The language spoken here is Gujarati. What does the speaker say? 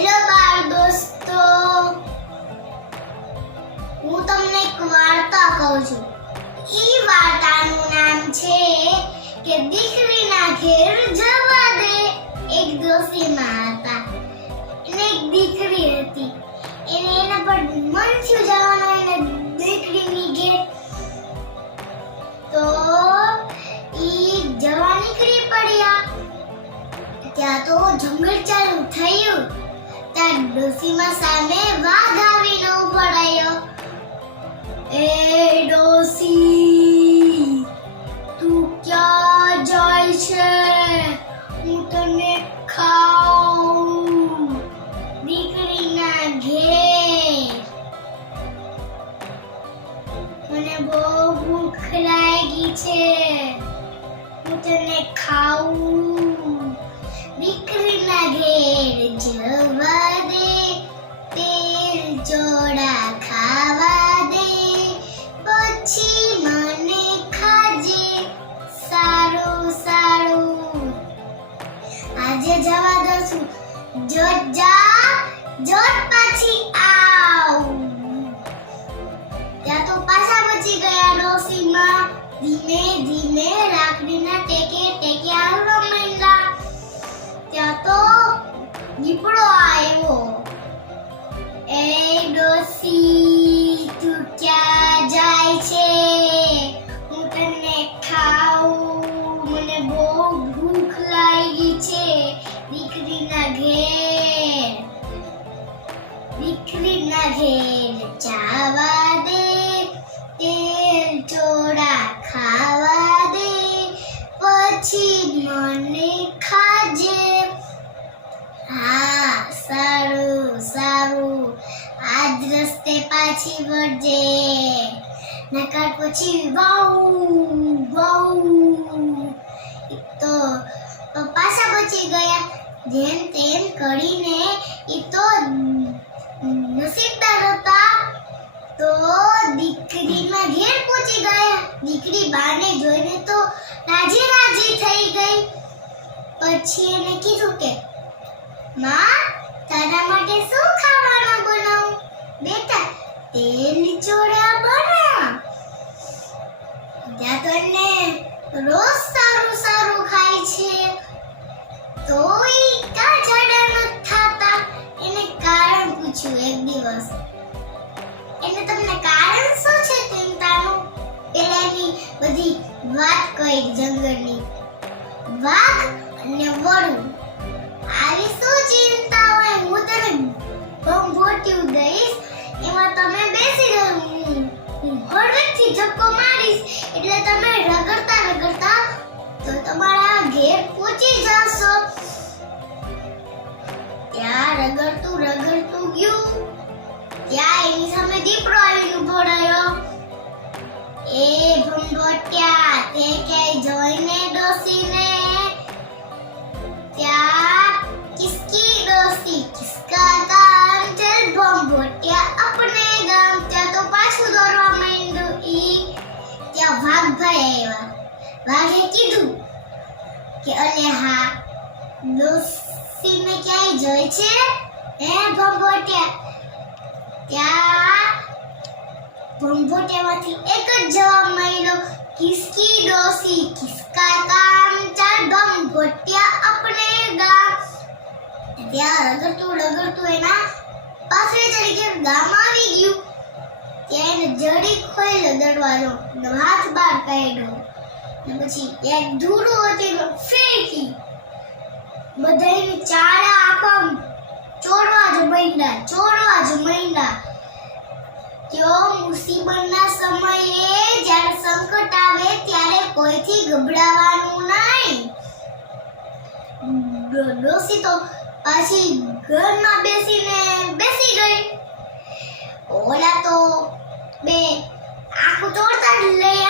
હેલો બાળ દોસ્તો. હું તમને એક વાર્તા કહું છું. ઈ વાર્તાનું નામ છે કે દીકરીના ઘેર જવા દે એક ડોશીમાં હતા એને એક દીકરી હતી. એને એના પર મન થયું જવાનું એને દીકરીની ઘેર. તો ઈ જવા નીકળી પડ્યા. ત્યાં તો જંગલ ચાલુ થયું. ડોસીમાં સામે વાઘ આવી ન પડાયો એ ડોસી, તું ક્યાં જાય છે? હું તને ખાઉં. દીકરીના ઘેર. મને બહુ ભૂખ લાગી છે. હું તને ખાઉં. દીકરીના ઘેર જવા દે તેલ ચોળા ખાવા દે પછી મને ખાજે સારું સારું. આજે જવા દઉં છું. જોત જા, જોત પછી આવ. ત્યાં તો પાછા બચી ગયા ડોસીમાં. ધીમે ધીમે લાકડીના ટેકે દીપડો આવ્યો એ ડોસી તું ક્યાં જાય છે હું તને ખાઉં મને બહુ ભૂખ લાગી છે દીકરીના ઘેર દીકરીના ઘેર પાછી વળજે. નકર પછી વાઉ તો તો પાછા બચી ગયા. જેમ તેમ કરીને એ તો નસીબદાર હતા. તો દીકરીના ઘેર પહોંચી ગયા. દીકરી બાને જોઈને તો રાજી રાજી થઈ ગઈ. પછી એને કીધું કે, માં, તારા માટે શું ખાવાનું બનાવું? બેટા તેલ ચોળા બના. ત્યાં તો રોજ સારું સારું ખાય છે. તોય કા જાડા ન થાતા? એને કારણ પૂછ્યું એક દિવસ. એને તમને કારણ શું છે ચિંતાનું? પેલાની બધી વાત કહી જંગલની. વાઘ અને વરુ. આવી શું ચિંતા હોય? હું તને ભંભોટ્યું દઈશ. એમાં તમે બેસી હું હળવેથી ધક્કો મારીશ. એટલે તમે રગડતા રગડતા તો તમારા ઘેર પહોંચી જશો. ત્યાં રગડતું રગડતું ગયું. ત્યાં એની સામે દીપડો આવીને ઊભો રહ્યો. એ ભંભોટ્યા તે ક્યાંય જોઈને ડોસીને કીધું કે અલે હા ડોસીને ક્યાંય જોઈ છે? હે ભંભોટ્યા? ત્યાં ભંભોટિયામાંથી એક જ જવાબ મળ્યો, કિસકી ડોસી, કિસકા કામ ચાર ભંભોટિયા અપને ગામ. ત્યાં રગડતું રગડતું એના પાસે તરીકે ગામ આવી ગયું. ત્યાં એને જડી ખોઈ દરવાજો, હાથ બહાર કાઢ્યો. પછી એક ધૂળો હતી ફેંકી. બધાયને ચારા આખા ચોરવા જ મહિના ચોરવા જ મહિના તેઓ મુસીબતના સમયે જ્યારે સંકટ આવે ત્યારે કોઈથી ગભરાવાનું નહીં. ડોસી તો પાછી ઘરમાં બેસીને બેસી ગઈ. ઓલા તો બે આખું તોડતા જ લઈ